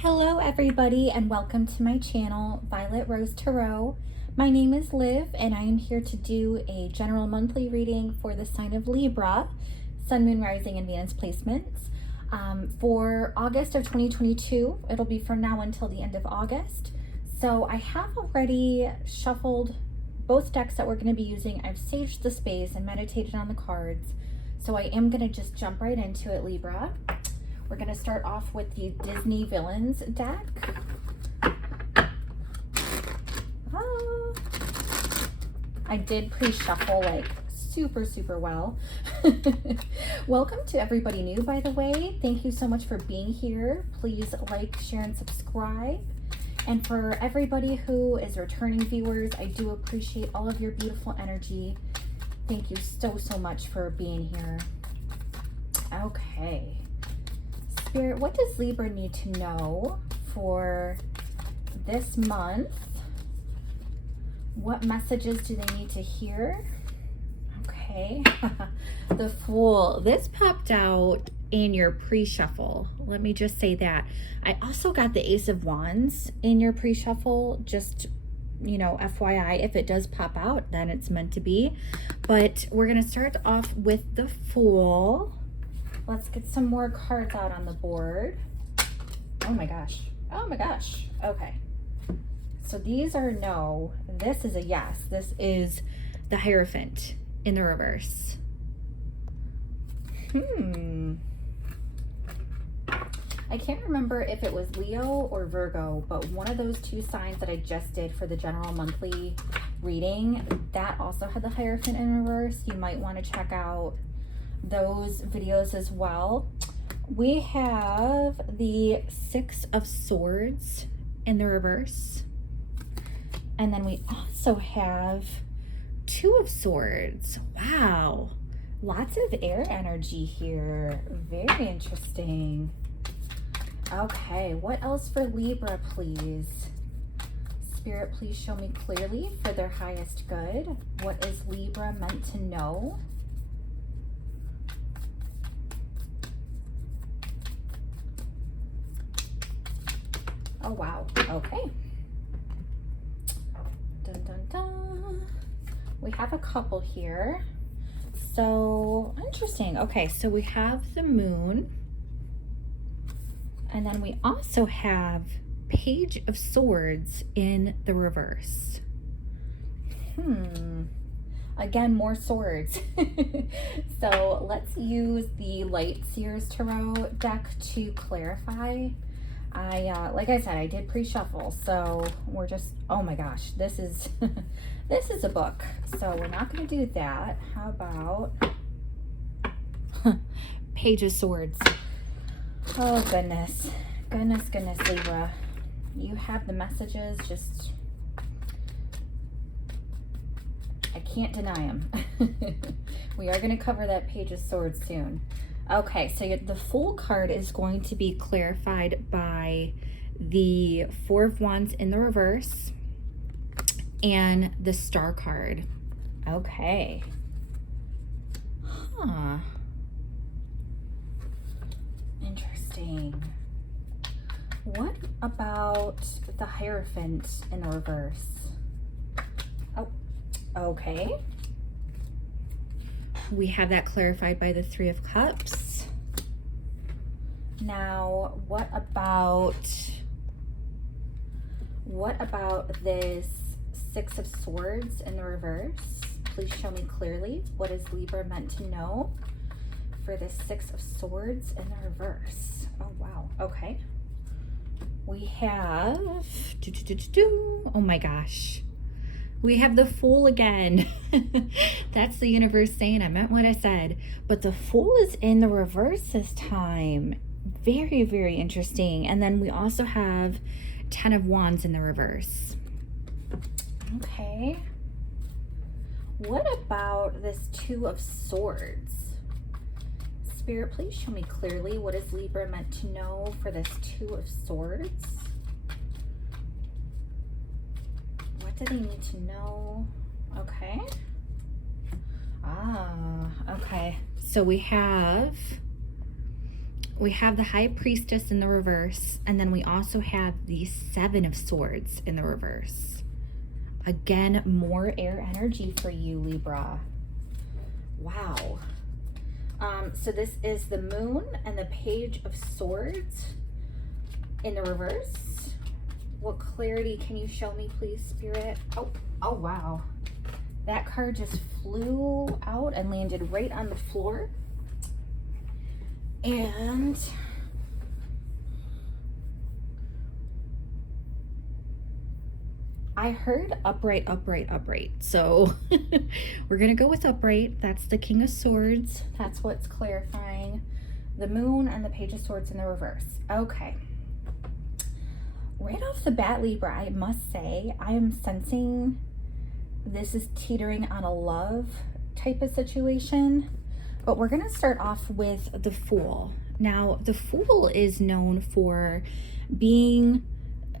Hello everybody and welcome to my channel, Violet Rose Tarot. My name is Liv and I am here to do a general monthly reading for the sign of Libra, Sun, Moon, Rising, and Venus placements. For August of 2022, it'll be from now until the end of August. So I have already shuffled both decks that we're going to be using. I've saged the space and meditated on the cards. So I am going to just jump right into it, Libra. We're going to start off with the Disney Villains deck. I did pre-shuffle like super well. Welcome to everybody new, by the way. Thank you so much for being here. Please like, share, and subscribe. And for everybody who is returning viewers, I do appreciate all of your beautiful energy. Thank you so much for being here. Okay. Spirit, what does Libra need to know for this month? What messages do they need to hear? Okay. The Fool. This popped out in your pre-shuffle. Let me just say that. I also got the Ace of Wands in your pre-shuffle. Just, you know, FYI, if it does pop out, then it's meant to be. But we're going to start off with the Fool. Let's get some more cards out on the board. Oh my gosh. Oh my gosh. Okay. So these are no. This is a yes. This is the Hierophant in the reverse. I can't remember if it was Leo or Virgo, but one of those two signs that I just did for the general monthly reading, that also had the Hierophant in reverse. You might want to check out those videos as well. We have the Six of Swords in the reverse. And then we also have Two of Swords. Wow. Lots of air energy here. Very interesting. Okay, what else for Libra, please? Spirit, please show me clearly for their highest good. What is Libra meant to know? Oh, wow. Okay. Dun, dun, dun. We have a couple here. So, interesting. Okay, so we have the Moon. And then we also have Page of Swords in the reverse. Again, more swords. So let's use the Light Seers Tarot deck to clarify. Like I said, I did pre-shuffle, so we're just, oh my gosh, this is, this is a book. So we're not going to do that. How about Page of Swords? Oh, goodness. Goodness, Libra. You have the messages, just, I can't deny them. We are going to cover that Page of Swords soon. Okay, so the Fool card is going to be clarified by the Four of Wands in the reverse and the Star card. Okay. Huh. Interesting. What about the Hierophant in the reverse? Oh, okay. We have that clarified by the Three of Cups. Now, what about this Six of Swords in the reverse? Please show me clearly. What is Libra meant to know for this Six of Swords in the reverse? Oh, wow. Okay. We have, oh my gosh. We have the Fool again. That's the universe saying I meant what I said. But the Fool is in the reverse this time. Very interesting. And then we also have Ten of Wands in the reverse. Okay. What about this Two of Swords? Spirit, please show me clearly. What is Libra meant to know for this Two of Swords? What do they need to know? Okay. Okay. So we have we have the High Priestess in the reverse, and then we also have the Seven of Swords in the reverse. Again, more air energy for you, Libra. Wow. So this is the Moon and the Page of Swords in the reverse. What clarity can you show me, please, Spirit? Oh, wow. That card just flew out and landed right on the floor. And I heard upright, upright, upright. So we're going to go with upright. That's the King of Swords. That's what's clarifying. The Moon and the Page of Swords in the reverse. Okay. Right off the bat, Libra, I must say, I am sensing this is teetering on a love type of situation. But we're going to start off with the Fool. Now, the Fool is known for being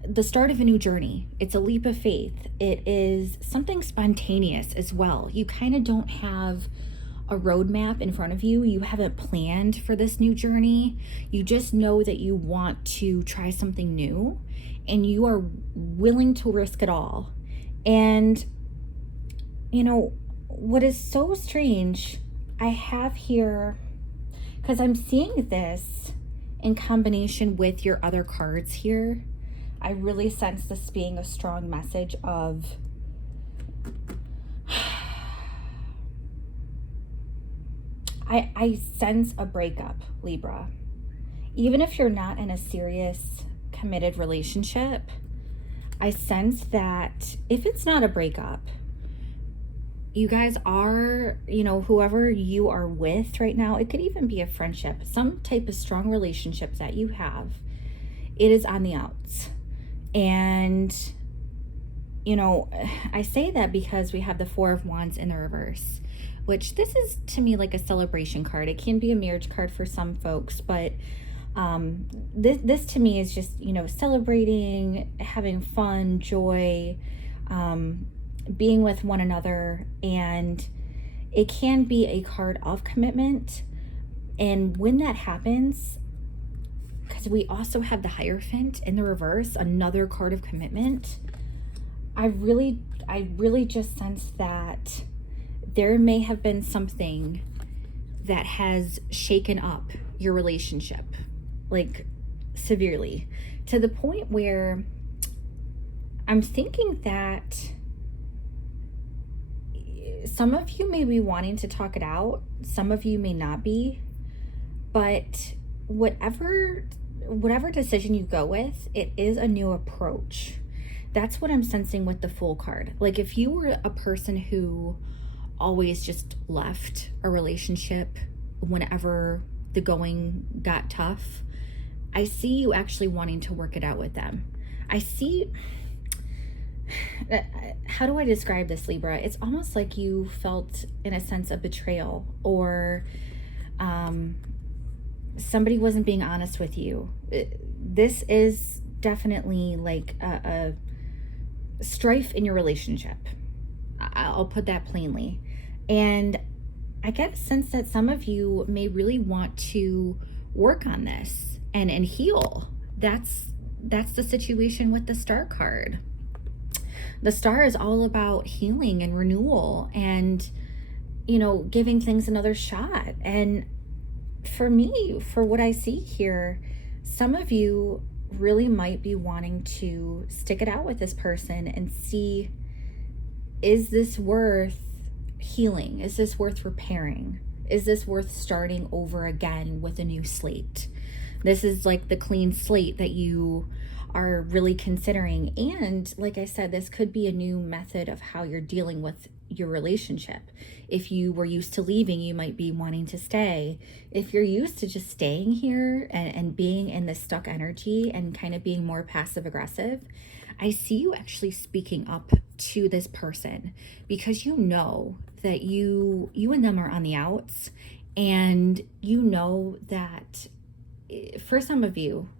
the start of a new journey. It's a leap of faith. It is something spontaneous as well. You kind of don't have a roadmap in front of you. You haven't planned for this new journey. You just know that you want to try something new and you are willing to risk it all. And, you know, what is so strange, I have here, because I'm seeing this in combination with your other cards here, I really sense this being a strong message of I sense a breakup, Libra. Even if you're not in a serious, committed relationship, I sense that if it's not a breakup, you guys are, you know, whoever you are with right now, it could even be a friendship, some type of strong relationship that you have, it is on the outs. And, you know, I say that because we have the Four of Wands in the reverse, which this is to me like a celebration card. It can be a marriage card for some folks, but this to me is just, you know, celebrating, having fun, joy, being with one another. And it can be a card of commitment. And when that happens, because we also have the Hierophant in the reverse, another card of commitment, I really just sense that there may have been something that has shaken up your relationship, like severely, to the point where I'm thinking that some of you may be wanting to talk it out, some of you may not be, but whatever decision you go with, it is a new approach. That's what I'm sensing with the Fool card. Like if you were a person who always just left a relationship whenever the going got tough, I see you actually wanting to work it out with them. I see, how do I describe this, Libra? It's almost like you felt, in a sense, a betrayal, or somebody wasn't being honest with you. This is definitely like a strife in your relationship. I'll put that plainly. And I get a sense that some of you may really want to work on this and heal. That's the situation with the Star card. The Star is all about healing and renewal and, you know, giving things another shot. And for me, for what I see here, some of you really might be wanting to stick it out with this person and see, is this worth healing? Is this worth repairing? Is this worth starting over again with a new slate? This is like the clean slate that you are really considering. And like I said, this could be a new method of how you're dealing with your relationship. If you were used to leaving, you might be wanting to stay. If you're used to just staying here and being in this stuck energy and kind of being more passive aggressive, I see you actually speaking up to this person because you know that you and them are on the outs, and you know that for some of you,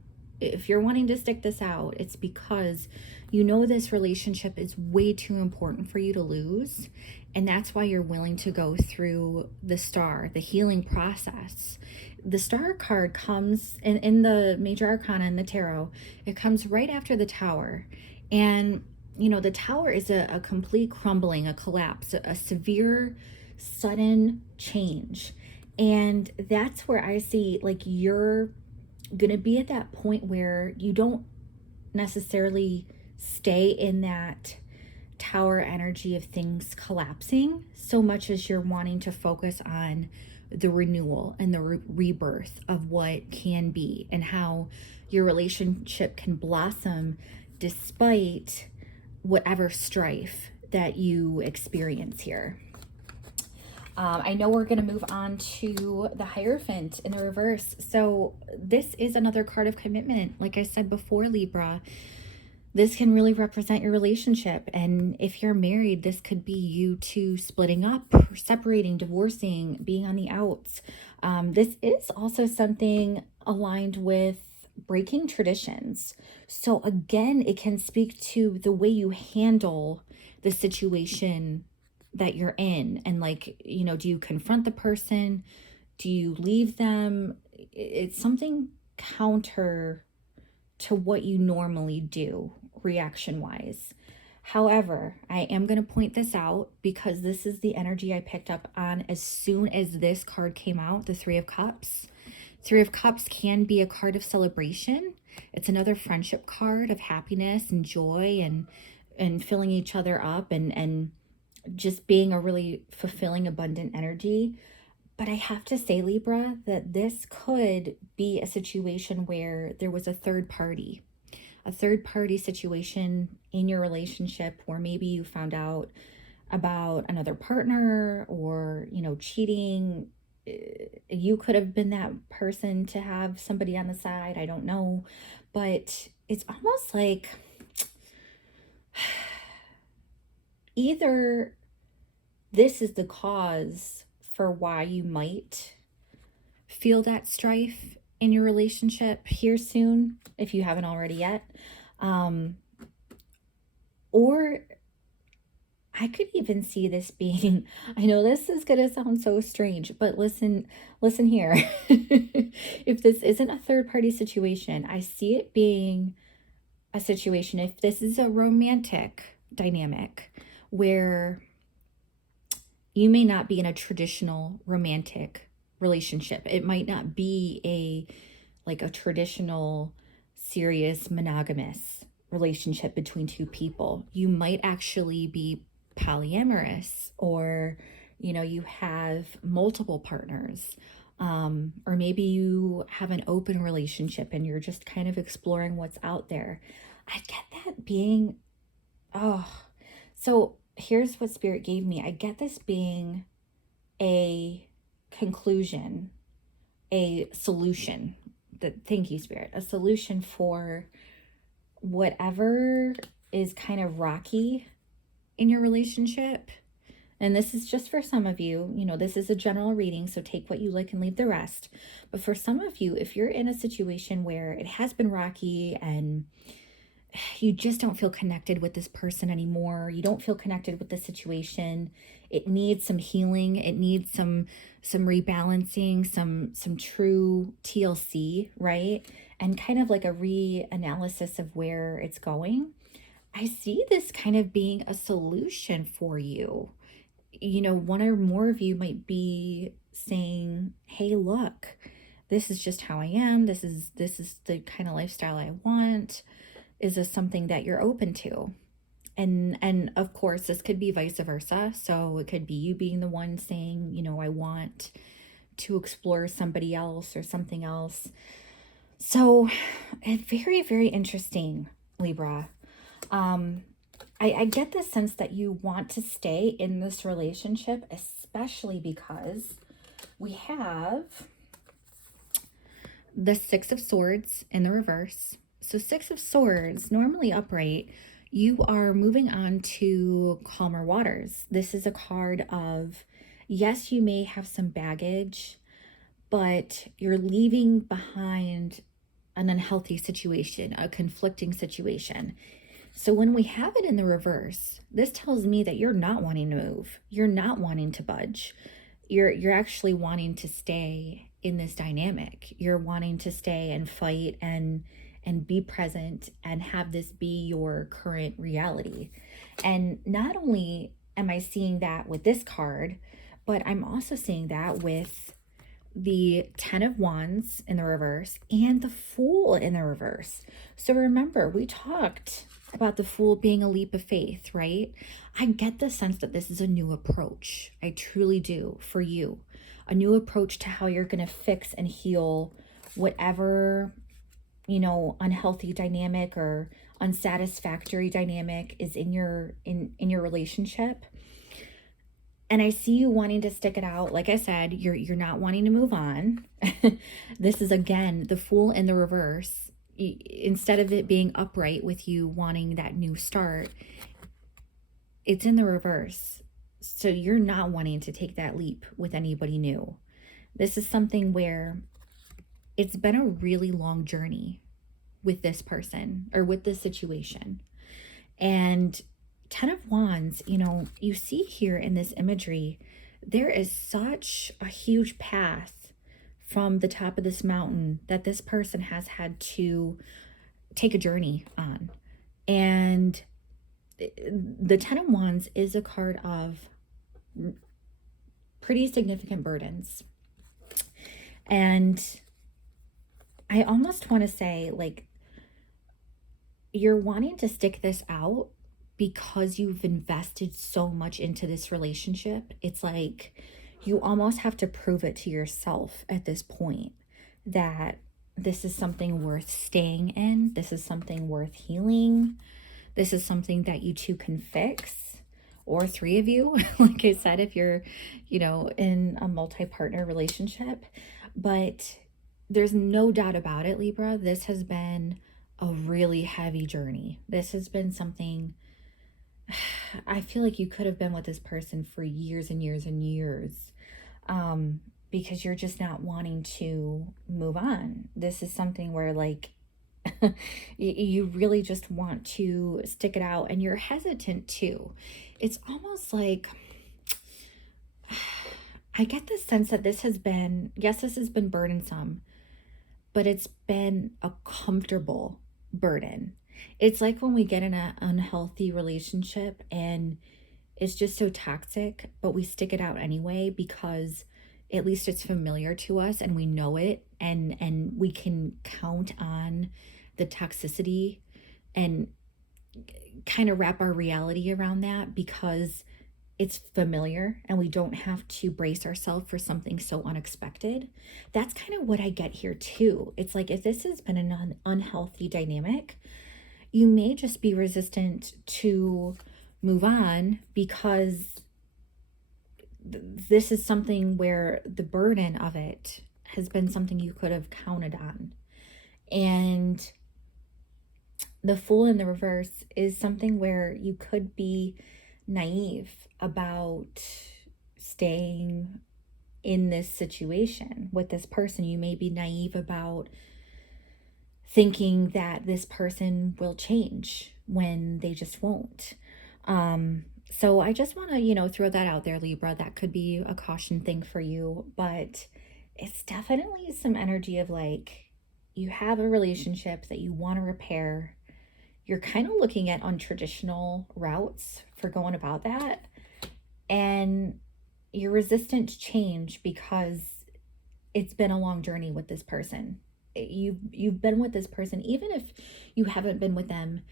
if you're wanting to stick this out, it's because you know this relationship is way too important for you to lose, and that's why you're willing to go through the Star, the healing process. the Star card comes in the Major Arcana in the Tarot. It comes right after the Tower. And, you know, the Tower is a complete crumbling, a collapse, a severe, sudden change. And that's where I see, like, you're going to be at that point where you don't necessarily stay in that Tower energy of things collapsing so much as you're wanting to focus on the renewal and the rebirth of what can be, and how your relationship can blossom despite whatever strife that you experience here. I know we're going to move on to the Hierophant in the reverse. So this is another card of commitment. Like I said before, Libra, this can really represent your relationship. And if you're married, this could be you two splitting up, separating, divorcing, being on the outs. This is also something aligned with breaking traditions. So again, it can speak to the way you handle the situation that you're in. And like, you know, do you confront the person? Do you leave them? It's something counter to what you normally do reaction wise. However, I am going to point this out because this is the energy I picked up on as soon as this card came out, the Three of Cups. Three of Cups can be a card of celebration. It's another friendship card of happiness and joy and filling each other up and just being a really fulfilling, abundant energy. But I have to say, Libra, that this could be a situation where there was a third party situation in your relationship, where maybe you found out about another partner or, you know, cheating. You could have been that person to have somebody on the side. I don't know. But it's almost like either this is the cause for why you might feel that strife in your relationship here soon, if you haven't already yet. Or I could even see this being, I know this is going to sound so strange, but listen here. If this isn't a third party situation, I see it being a situation, if this is a romantic dynamic where you may not be in a traditional romantic relationship. It might not be a traditional serious monogamous relationship between two people. You might actually be polyamorous, or, you know, you have multiple partners, or maybe you have an open relationship and you're just kind of exploring what's out there. I get that being, so here's what Spirit gave me. I get this being a conclusion, a solution. Thank you, Spirit. A solution for whatever is kind of rocky in your relationship. And this is just for some of you. You know, this is a general reading, so take what you like and leave the rest. But for some of you, if you're in a situation where it has been rocky and you just don't feel connected with this person anymore, you don't feel connected with the situation, it needs some healing, it needs some rebalancing, some true TLC, right? And kind of like a reanalysis of where it's going. I see this kind of being a solution for you. You know, one or more of you might be saying, hey, look, this is just how I am, this is the kind of lifestyle I want. Is this something that you're open to? And of course, this could be vice versa. So it could be you being the one saying, you know, I want to explore somebody else or something else. So very, very interesting, Libra. I get the sense that you want to stay in this relationship, especially because we have the Six of Swords in the reverse. So Six of Swords, normally upright, you are moving on to calmer waters. This is a card of, yes, you may have some baggage, but you're leaving behind an unhealthy situation, a conflicting situation. So when we have it in the reverse, this tells me that you're not wanting to move. You're not wanting to budge. You're actually wanting to stay in this dynamic. You're wanting to stay and fight and be present and have this be your current reality. And not only am I seeing that with this card, but I'm also seeing that with the 10 of Wands in the reverse and the Fool in the reverse. So remember, we talked about the Fool being a leap of faith, right? I get the sense that this is a new approach. I truly do, for you. A new approach to how you're going to fix and heal whatever, you know, unhealthy dynamic or unsatisfactory dynamic is in your relationship. And I see you wanting to stick it out. Like I said, you're not wanting to move on. This is, again, the Fool in the reverse. Instead of it being upright with you wanting that new start, it's in the reverse. So you're not wanting to take that leap with anybody new. This is something where it's been a really long journey with this person or with this situation. And 10 of Wands, you know, you see here in this imagery, there is such a huge path from the top of this mountain that this person has had to take a journey on. And the 10 of Wands is a card of pretty significant burdens. And I almost want to say, like, you're wanting to stick this out because you've invested so much into this relationship. It's like you almost have to prove it to yourself at this point that this is something worth staying in. This is something worth healing. This is something that you two can fix, or three of you, like I said, if you're, you know, in a multi-partner relationship. But there's no doubt about it, Libra, this has been a really heavy journey. This has been something, I feel like you could have been with this person for years and years and years, because you're just not wanting to move on. This is something where, like, you really just want to stick it out, and you're hesitant too. It's almost like, I get the sense that this has been, yes, this has been burdensome, but it's been a comfortable burden. It's like when we get in an unhealthy relationship and it's just so toxic, but we stick it out anyway because at least it's familiar to us and we know it, and we can count on the toxicity and kind of wrap our reality around that because it's familiar and we don't have to brace ourselves for something so unexpected. That's kind of what I get here too. It's like, if this has been an unhealthy dynamic, you may just be resistant to move on because this is something where the burden of it has been something you could have counted on. And the Fool in the reverse is something where you could be naive about staying in this situation with this person. You may be naive about thinking that this person will change when they just won't. So I just want to, throw that out there, Libra. That could be a caution thing for you, but it's definitely some energy of, like, you have a relationship that you want to repair. You're kind of looking at untraditional routes for going about that. And you're resistant to change because it's been a long journey with this person. You've been with this person, even if you haven't been with them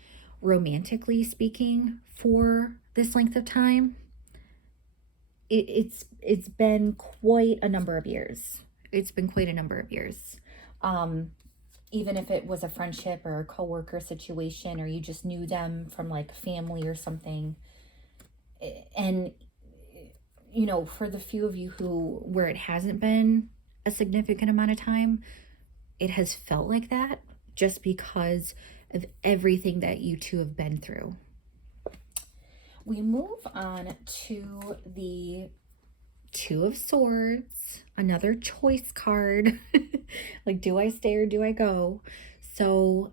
romantically speaking for this length of time. It's been quite a number of years. It's been quite a number of years. Even if it was a friendship or a coworker situation, or you just knew them from like family or something. And, for the few of you where it hasn't been a significant amount of time, it has felt like that just because of everything that you two have been through. We move on to the Two of Swords, another choice card. Like, do I stay or do I go? So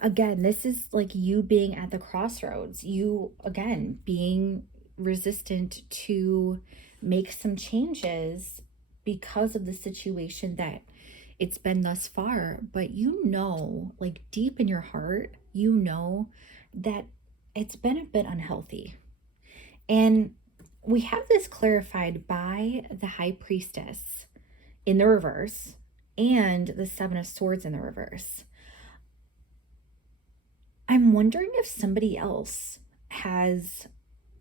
again, this is like you being at the crossroads. You, again, being resistant to make some changes because of the situation that it's been thus far, but you know, like deep in your heart, you know that it's been a bit unhealthy. And we have this clarified by the High Priestess in the reverse and the Seven of Swords in the reverse. I'm wondering if somebody else has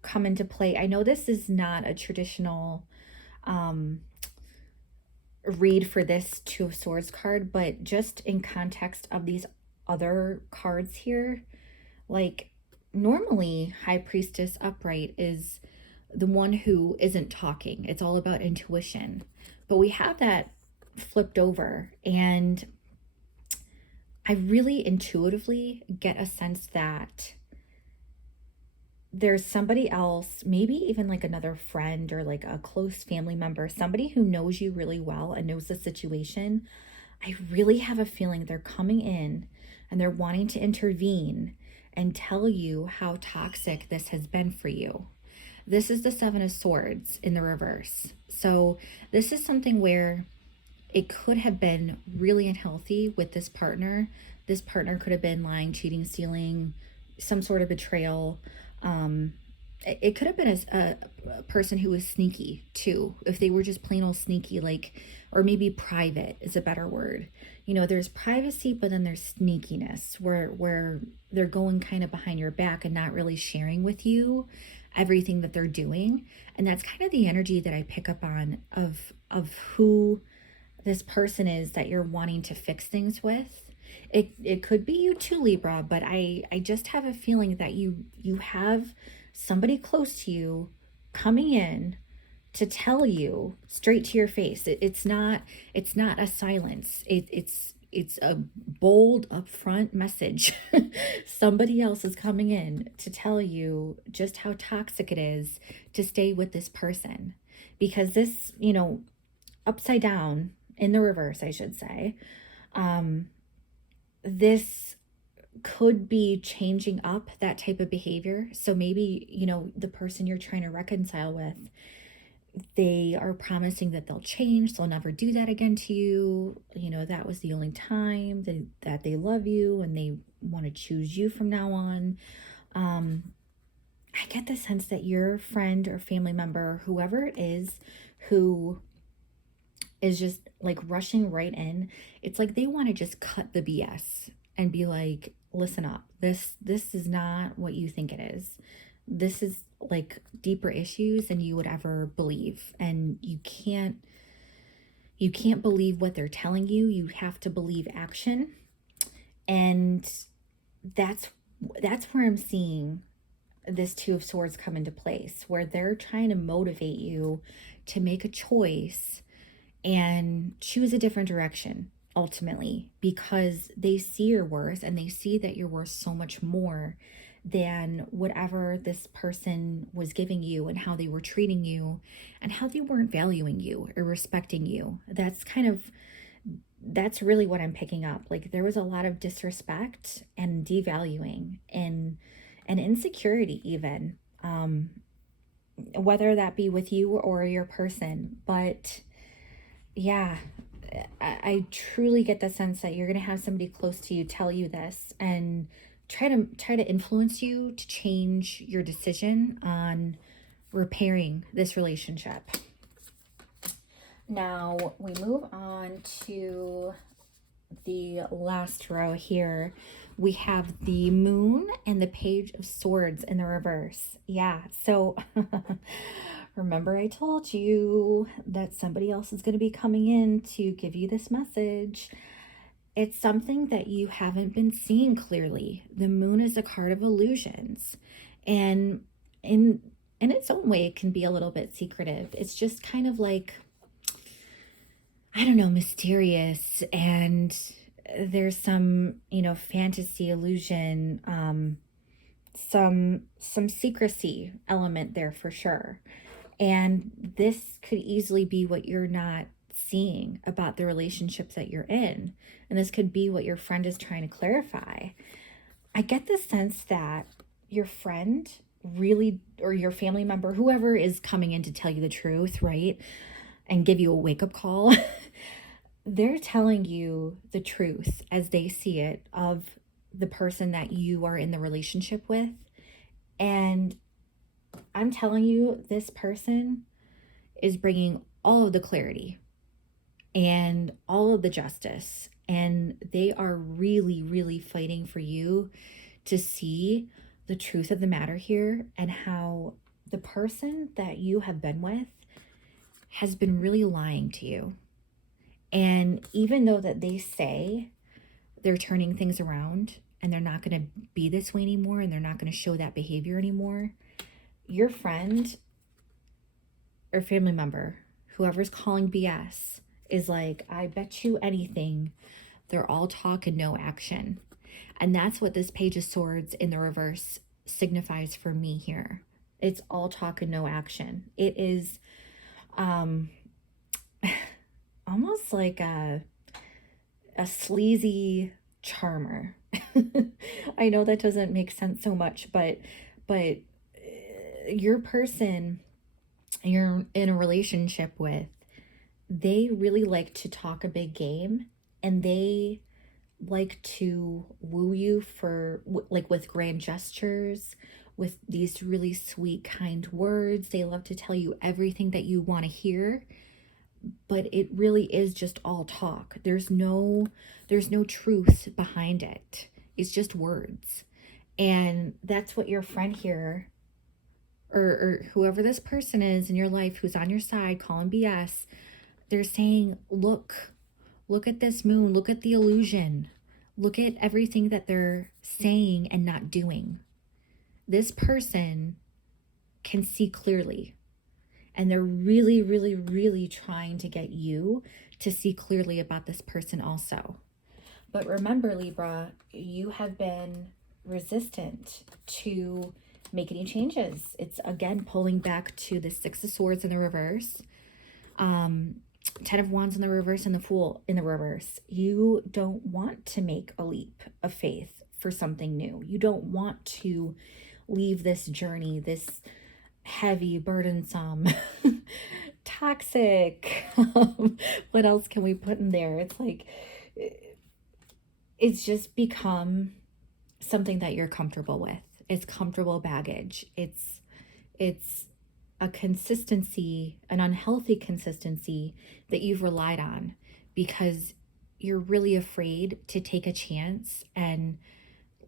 come into play. I know this is not a traditional read for this Two of Swords card, but just in context of these other cards here, like normally High Priestess upright is the one who isn't talking. It's all about intuition. But we have that flipped over, and I really intuitively get a sense that there's somebody else, maybe even like another friend or like a close family member, somebody who knows you really well and knows the situation. I really have a feeling they're coming in and they're wanting to intervene and tell you how toxic this has been for you. This is the Seven of Swords in the reverse. So this is something where it could have been really unhealthy with this partner. This partner could have been lying, cheating, stealing, some sort of betrayal. It could have been a person who was sneaky too. If they were just plain old sneaky, like, or maybe private is a better word. You know, there's privacy, but then there's sneakiness where they're going kind of behind your back and not really sharing with you everything that they're doing. And that's kind of the energy that I pick up on of who this person is that you're wanting to fix things with. It could be you too, Libra, but I just have a feeling that you have somebody close to you coming in to tell you straight to your face. It's not a silence. It's a bold, upfront message. Somebody else is coming in to tell you just how toxic it is to stay with this person. Because this, you know, upside down, in the reverse, I should say, this could be changing up that type of behavior. So maybe, you know, the person you're trying to reconcile with, they are promising that they'll change, they'll never do that again to you. You know, that was the only time that they love you and they want to choose you from now on. I get the sense that your friend or family member, whoever it is, who is just like rushing right in, it's like they want to just cut the BS and be like, listen up, this is not what you think it is. This is like deeper issues than you would ever believe, and you can't believe what they're telling you. You have to believe action. And that's where I'm seeing this Two of Swords come into place, where they're trying to motivate you to make a choice and choose a different direction ultimately, because they see your worth and they see that you're worth so much more than whatever this person was giving you and how they were treating you and how they weren't valuing you or respecting you. That's really what I'm picking up. Like, there was a lot of disrespect and devaluing and insecurity even, whether that be with you or your person. But yeah, I truly get the sense that you're going to have somebody close to you tell you this and try to influence you to change your decision on repairing this relationship. Now we move on to the last row here. We have the Moon and the Page of Swords in the reverse. Yeah, so remember I told you that somebody else is going to be coming in to give you this message. It's something that you haven't been seeing clearly. The Moon is a card of illusions, and in its own way, it can be a little bit secretive. It's just kind of like, I don't know, mysterious, and there's some, you know, fantasy illusion, some secrecy element there for sure. And this could easily be what you're not seeing about the relationships that you're in. And this could be what your friend is trying to clarify. I get the sense that your friend really, or your family member, whoever is coming in to tell you the truth, right? and give you a wake-up call. They're telling you the truth as they see it of the person that you are in the relationship with. And I'm telling you, this person is bringing all of the clarity and all of the justice. And they are really, really fighting for you to see the truth of the matter here, and how the person that you have been with has been really lying to you. And even though that they say they're turning things around and they're not going to be this way anymore and they're not going to show that behavior anymore, your friend or family member, whoever's calling BS, is like, I bet you anything they're all talk and no action. And that's what this Page of Swords in the reverse signifies for me here. It's all talk and no action. It is almost like a sleazy charmer. I know that doesn't make sense so much, but your person you're in a relationship with, they really like to talk a big game, and they like to woo you for like with grand gestures, with these really sweet, kind words. They love to tell you everything that you want to hear, but it really is just all talk. There's no truth behind it. It's just words. And that's what your friend here, or whoever this person is in your life who's on your side calling BS, they're saying, look at this moon, look at the illusion, look at everything that they're saying and not doing. This person can see clearly, and they're really, really, really trying to get you to see clearly about this person also. But remember, Libra, you have been resistant to make any changes. It's again pulling back to the Six of Swords in the reverse, Ten of Wands in the reverse, and the Fool in the reverse. You don't want to make a leap of faith for something new. You don't want to leave this journey, this heavy, burdensome, toxic. What else can we put in there? It's like, it's just become something that you're comfortable with. It's comfortable baggage. It's a consistency, an unhealthy consistency that you've relied on because you're really afraid to take a chance and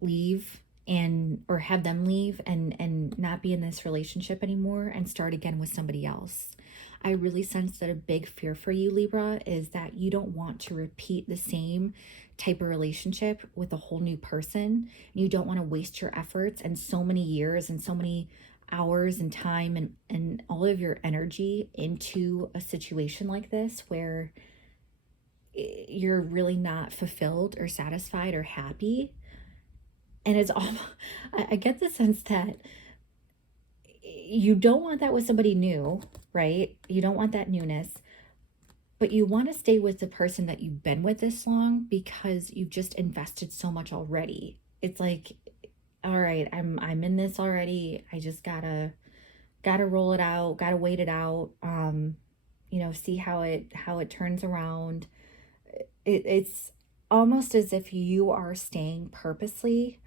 leave, and or have them leave and not be in this relationship anymore and start again with somebody else. I really sense that a big fear for you, Libra, is that you don't want to repeat the same type of relationship with a whole new person. You don't want to waste your efforts and so many years and so many hours and time and all of your energy into a situation like this where you're really not fulfilled or satisfied or happy. And it's all, I get the sense that you don't want that with somebody new, right? You don't want that newness, but you want to stay with the person that you've been with this long because you've just invested so much already. It's like, all right, I'm in this already. I just gotta roll it out, gotta wait it out. See how it turns around. It's almost as if you are staying purposely,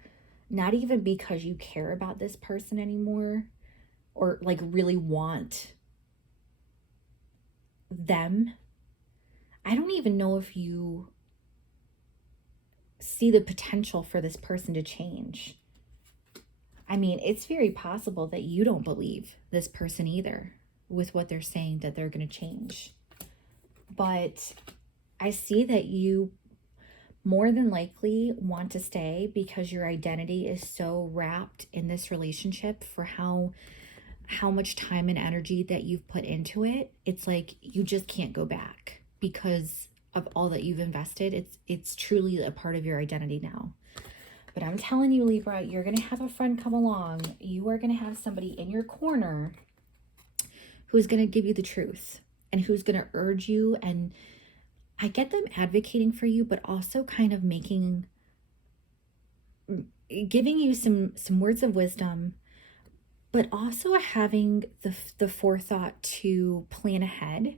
not even because you care about this person anymore or like really want them. I don't even know if you see the potential for this person to change. I mean, it's very possible that you don't believe this person either with what they're saying that they're going to change. But I see that you more than likely want to stay because your identity is so wrapped in this relationship for how much time and energy that you've put into it. It's like you just can't go back because of all that you've invested. It's truly a part of your identity now. But I'm telling you, Libra, you're going to have a friend come along. You are going to have somebody in your corner who's going to give you the truth and who's going to urge you. And I get them advocating for you, but also kind of giving you some words of wisdom, but also having the forethought to plan ahead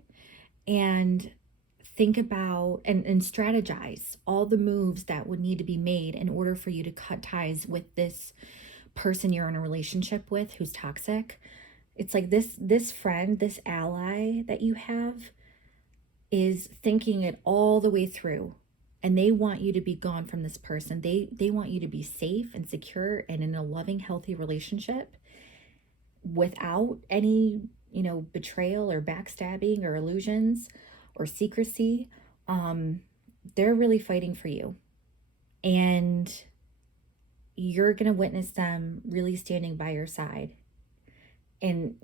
and think about and strategize all the moves that would need to be made in order for you to cut ties with this person you're in a relationship with who's toxic. It's like this friend, this ally that you have is thinking it all the way through, and they want you to be gone from this person. They want you to be safe and secure and in a loving, healthy relationship without any, betrayal or backstabbing or illusions or secrecy. They're really fighting for you, and you're going to witness them really standing by your side. And,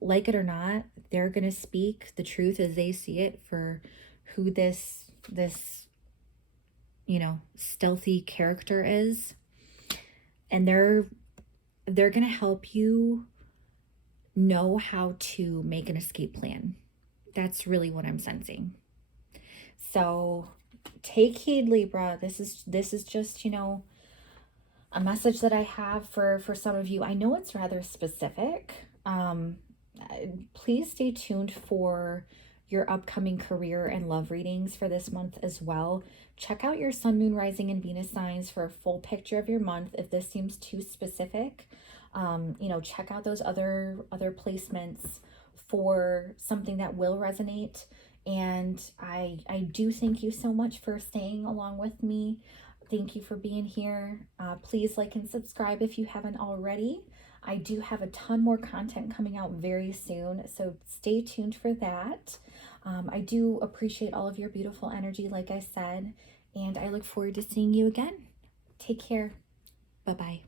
like it or not, they're going to speak the truth as they see it for who this stealthy character is. And they're going to help you know how to make an escape plan. That's really what I'm sensing. So take heed, Libra. This is just, a message that I have for some of you. I know it's rather specific. Please stay tuned for your upcoming career and love readings for this month as well. Check out your sun, moon, rising, and Venus signs for a full picture of your month. If this seems too specific, check out those other placements for something that will resonate. And I do thank you so much for staying along with me. Thank you for being here. Please like and subscribe if you haven't already. I do have a ton more content coming out very soon, so stay tuned for that. I do appreciate all of your beautiful energy, like I said, and I look forward to seeing you again. Take care. Bye-bye.